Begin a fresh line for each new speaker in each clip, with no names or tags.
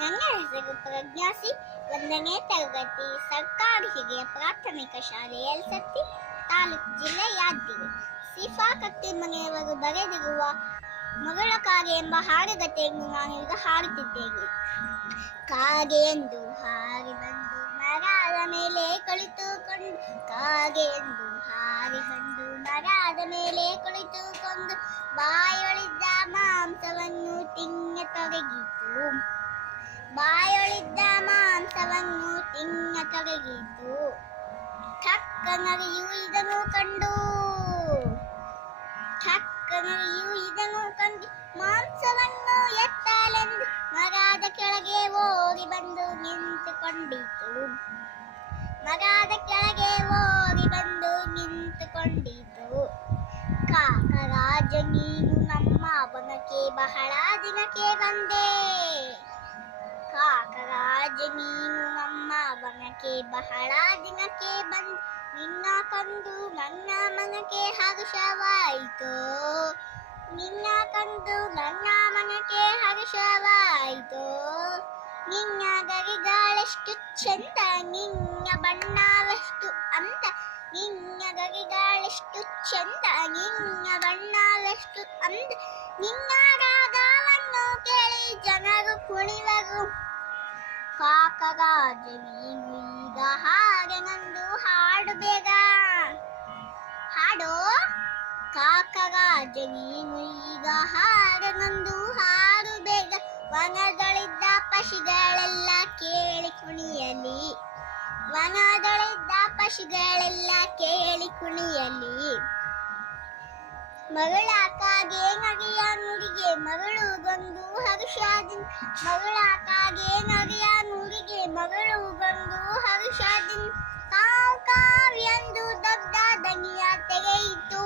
ನನ್ನ ಹೆಸರು ಪ್ರಜ್ಞಾಸಿ ಒಂದನೇ ತರಗತಿ ಸರ್ಕಾರಿ ಹಿರಿಯ ಪ್ರಾಥಮಿಕ ಶಾಲೆ ಎಲ್ಸತ್ತಿ ತಾಲೂಕು ಜಿಲ್ಲೆ ಯಾದಗಿರಿ ಸಿಫಾ ಕಟ್ಟಿಮನೆಯವರು ಬರೆದಿರುವ ಮಗಳ ಕಾಗೆ ಎಂಬ ಹಾಡುಗತೆಯನ್ನು ನಾನು ಹಾಡುತ್ತಿದ್ದೇನೆ. ಕಾಗೆ ಎಂದು ಹಾರಿ ಬಂದು ಮರದ ಮೇಲೆ ಕುಳಿತುಕೊಂಡು, ಕಾಗೆ ಎಂದು ಹಾರಿ ಬಂದು ಮರದ ಮೇಲೆ ಕುಳಿತುಕೊಂಡು ಬಾಯೊಳಿದ್ದ ಮಾಂಸವನ್ನು ತಿನ್ನ ತೊಡಗಿತು. ಬಾಯೊಳಿದ್ದ ಮಾಂಸವನ್ನು ತಿನ್ನ ತೊಡಗಿದ್ದು. ಠಕ್ಕ ನರಿಯು ಇದನ್ನು ಕಂಡು. ಠಕ್ಕ ನರಿಯು ಇದನ್ನು ಕಂಡು ಮಾಂಸವನ್ನು ಎತ್ತಲೆಂದು ಮಗಾದ ಕೆಳಗೆ ಓಡಿ ಬಂದು ನಿಂತುಕೊಂಡಿತು. ಮಗಾದ ಕೆಳಗೆ ಓಡಿ ಬಂದು ನಿಂತುಕೊಂಡಿತು. ಕಾಕರಾಜ, ನೀನು ನಮ್ಮ ಅವನಕ್ಕೆ ಬಹಳ ದಿನಕ್ಕೆ ಬಂದೆ. ಕಾಕರಾಜ, ನೀನು ನಮ್ಮ ಬನಕ್ಕೆ ಬಹಳ ದಿನಕ್ಕೆ ಬಂದು, ನಿನ್ನ ಕಂಡು ನನ್ನ ಮನಕ್ಕೆ ಹರ್ಷವಾಯಿತು ನಿನ್ನ ಕಂಡು ನನ್ನ ಮನಕ್ಕೆ ಹರ್ಷವಾಯಿತು ನಿನ್ನ ಗರಿಗಾಳೆಷ್ಟು ಚಂದ, ನಿನ್ನ ಬಣ್ಣವೆಷ್ಟು ಅಂತ ನಿನ್ನ ಗರಿಗಾಳೆಷ್ಟು ಚಂದ, ನಿನ್ನ ಬಣ್ಣವೆಷ್ಟು ಅಂದ. ನಿನ್ನ ರಾಗವನ್ನು ಕೇಳಿ ಜನರು ಕುಣಿವರು. ನೀನು ಈಗ ಹಾಗೆ ನಂದು ಹಾಡು ಬೇಗ. ಹಾಡು? ಕಾಕರಾಜ ನೀನು ಈಗ ಹಾಗೆ ನಂದು ಹಾಡು ಬೇಗ. ವನದೊಳಿದ್ದ ಪಶುಗಳೆಲ್ಲ ಕೇಳಿ ಕುಣಿಯಲಿ. ವನದೊಳಿದ್ದ ಪಶುಗಳೆಲ್ಲ ಕೇಳಿ ಕುಣಿಯಲಿ. ಮಗಳ ಕಾಗೆ ನಗೆಯ ನುಡಿಗೆ, ಮಗಳು ಬಂದು ಹರ್ಷಾದಿನ್, ಮಗಳ ಕಾಗೆ ನಗೆಯ ನುಡಿಗೆ, ಮಗಳು ಬಂದು ಹರ್ಷಾದಿನ್, ಕಾವ್ ಕಾವ್ ಎಂದು ದೊಡ್ಡ ದನಿಯ ತೆಗೆಯಿತು.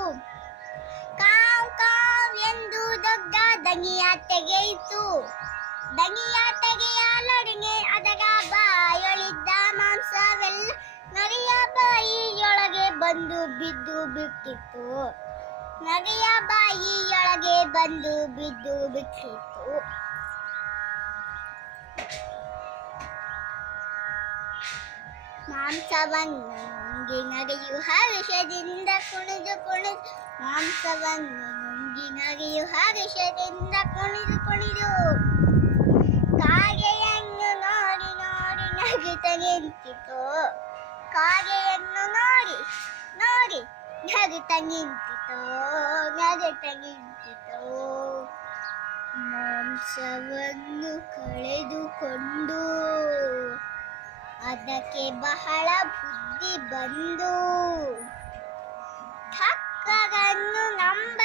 ಕಾವ್ ಕಾವ್ ಎಂದು ದೊಡ್ಡ ದನಿಯ ತೆಗೆಯಿತು. ದನಿಯ ತೆಗೆಯಲೊಡನೆ ಅದರ ಬಾಯೊಳಿದ್ದ ಮಾಂಸವೆಲ್ಲ ನರಿಯ ಬಾಯಿಯೊಳಗೆ ಬಂದು ಬಿದ್ದು ಬಿಟ್ಟಿತ್ತು. ನಗೆಯ ಬಾಯಿಯೊಳಗೆ ಬಂದು ಬಿದ್ದು ಬಿಟ್ಟಿತ್ತು. ಮಾಂಸವನ್ನು ನುಂಗಿ ನಗೆಯು ಹರ್ಷದಿಂದ ಕುಣಿದು ಕುಣಿದು, ಮಾಂಸವನ್ನು ನುಂಗಿ ನಗೆಯು ಹರ್ಷದಿಂದ ಕುಣಿದು ಕುಣಿದು, ಕಾಗೆಯನ್ನು ನೋಡಿ ನೋಡಿ ನಗಿತ ನಿಂತಿತು. ಕಾಗೆಯನ್ನು ನೋಡಿ ನೋಡಿ ನಗಿತ ನಿಂತಿತು. ನಿಂತಿತು ಮಾಂಸವನ್ನು ಕಳೆದುಕೊಂಡು ಅದಕ್ಕೆ ಬಹಳ ಬುದ್ಧಿ ಬಂದು ಠಕ್ಕರನ್ನು ನಂಬ